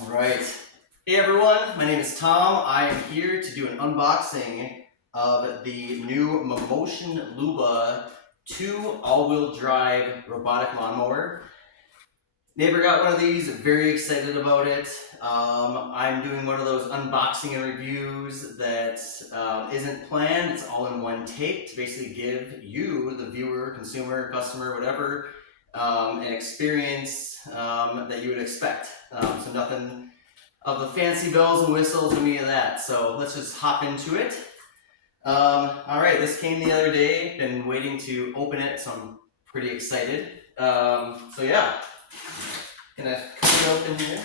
All right. Hey everyone, my name is Tom. I am here to do an unboxing of the new Mammotion Luba 2 all-wheel drive robotic lawnmower. Neighbor got one of these, very excited about it. I'm doing one of those unboxing and reviews that isn't planned. It's all in one take to basically give you, the viewer, consumer, customer, whatever, an experience that you would expect. So nothing of the fancy bells and whistles and any of that. So let's just hop into it. All right, this came the other day. Been waiting to open it, so I'm pretty excited. So yeah, gonna cut it open here.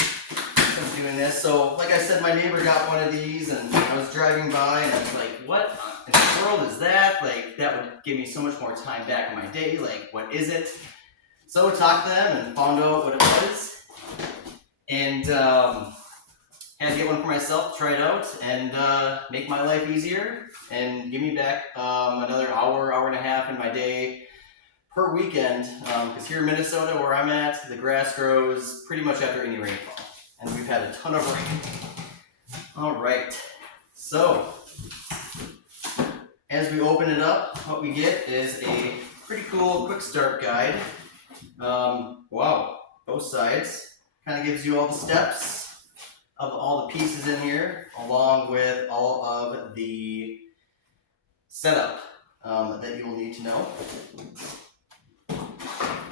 I'm doing this. So like I said, my neighbor got one of these, and I was driving by, and I was like, "What in the world is that?" Like that would give me so much more time back in my day. Like, what is it? So I talked to them and found out what it was, and had to get one for myself, try it out, and make my life easier, and give me back another hour and a half in my day per weekend. Because here in Minnesota, where I'm at, the grass grows pretty much after any rainfall, and we've had a ton of rain. All right, so as we open it up, what we get is a pretty cool quick start guide. Wow, both sides. Kind of gives you all the steps of all the pieces in here, along with all of the setup that you will need to know.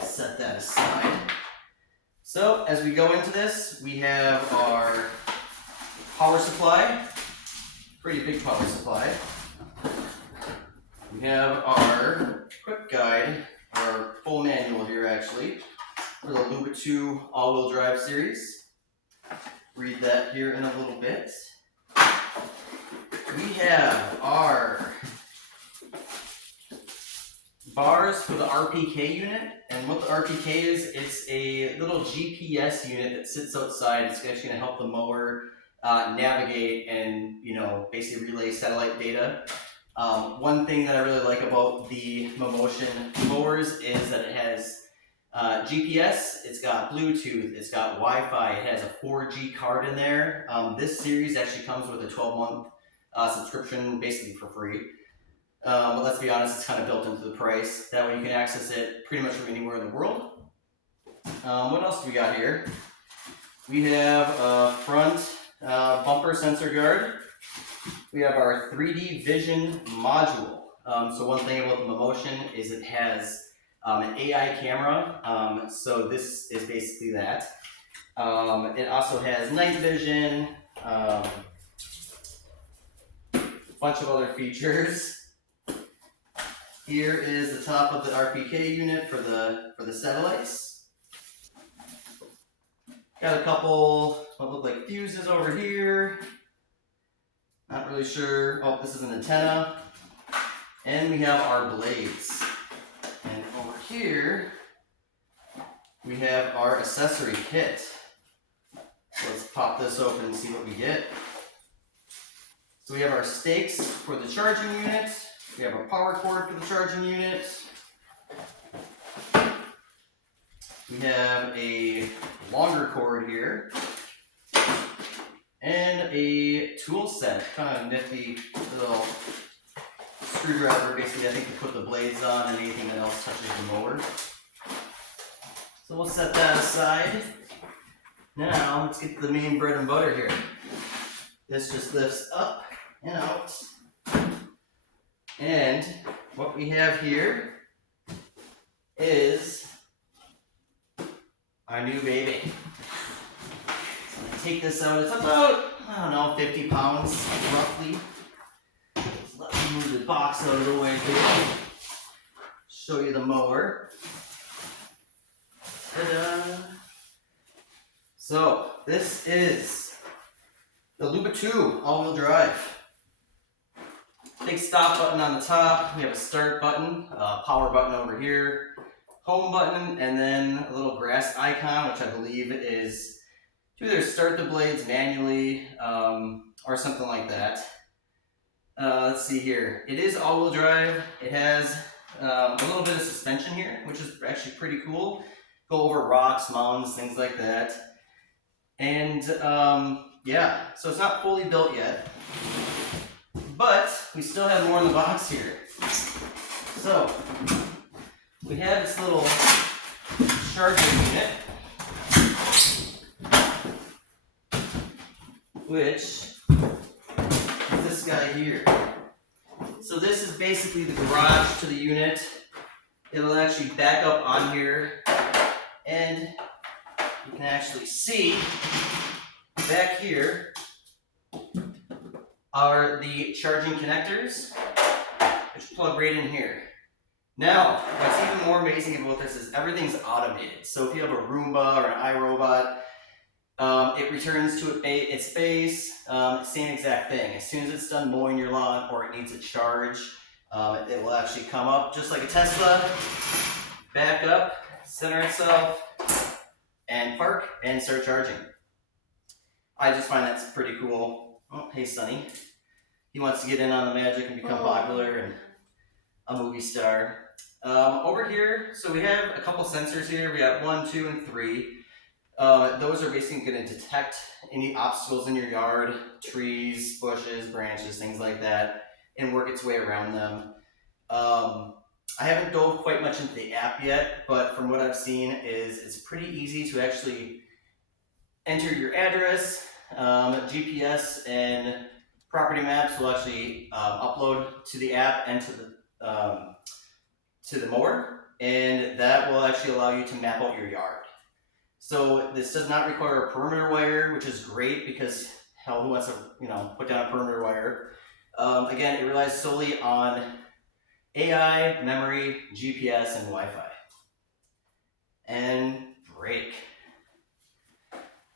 Set that aside. So as we go into this, we have our power supply, pretty big power supply. We have our quick guide, our full manual here actually, for the Luba 2 all-wheel drive series. Read that here in a little bit. We have our bars for the RPK unit, and what the RPK is, it's a little GPS unit that sits outside. It's actually going to help the mower navigate and basically relay satellite data. One thing that I really like about the Mammotion mowers is that it has GPS, it's got Bluetooth, it's got Wi-Fi, it has a 4G card in there. This series actually comes with a 12-month subscription, basically for free. But let's be honest, it's kind of built into the price. That way you can access it pretty much from anywhere in the world. What else do we got here? We have a front bumper sensor guard. We have our 3D vision module. So one thing about the Mammotion is it has an AI camera, so this is basically that. It also has night vision, a bunch of other features. Here is the top of the RPK unit for the satellites. Got a couple what look like fuses over here. Not really sure. Oh, this is an antenna. And we have our blades. And over here, we have our accessory kit. So let's pop this open and see what we get. So we have our stakes for the charging unit. We have our power cord for the charging unit. We have a longer cord here. And a tool set, kind of nifty little screwdriver, basically I think to put the blades on and anything that else touches the mower. So we'll set that aside. Now let's get to the main bread and butter here. This just lifts up and out. And what we have here is our new baby. So I'm gonna take this out. It's about, I don't know, 50 pounds roughly. Let me move the box out of the way here. Show you the mower. Ta-da! So this is the Luba 2 all-wheel drive. Big stop button on the top. We have a start button, power button over here, home button, and then a little grass icon, which I believe is to either start the blades manually or something like that. Let's see here. It is all-wheel drive. It has a little bit of suspension here, which is actually pretty cool. Go over rocks, mountains, things like that. And yeah, so it's not fully built yet, but we still have more in the box here. So we have this little charging unit, which is this guy here. So this is basically the garage to the unit. It'll actually back up on here, and you can actually see back here are the charging connectors, which plug right in here. Now, what's even more amazing about this is everything's automated. So if you have a Roomba or an iRobot, it returns to its base, same exact thing. As soon as it's done mowing your lawn or it needs a charge, it will actually come up just like a Tesla, back up, center itself, and park and start charging. I just find that's pretty cool. Oh, hey Sonny. He wants to get in on the magic and become popular and a movie star. Over here, so we have a couple sensors here. We have 1, 2, and 3. Those are basically going to detect any obstacles in your yard, trees, bushes, branches, things like that, and work its way around them. I haven't dove quite much into the app yet, but from what I've seen is it's pretty easy to actually enter your address, GPS, and property maps will actually upload to the app and to the mower, and that will actually allow you to map out your yard. So this does not require a perimeter wire, which is great because hell, who wants to put down a perimeter wire? Again, it relies solely on AI, memory, GPS, and Wi-Fi. And brake.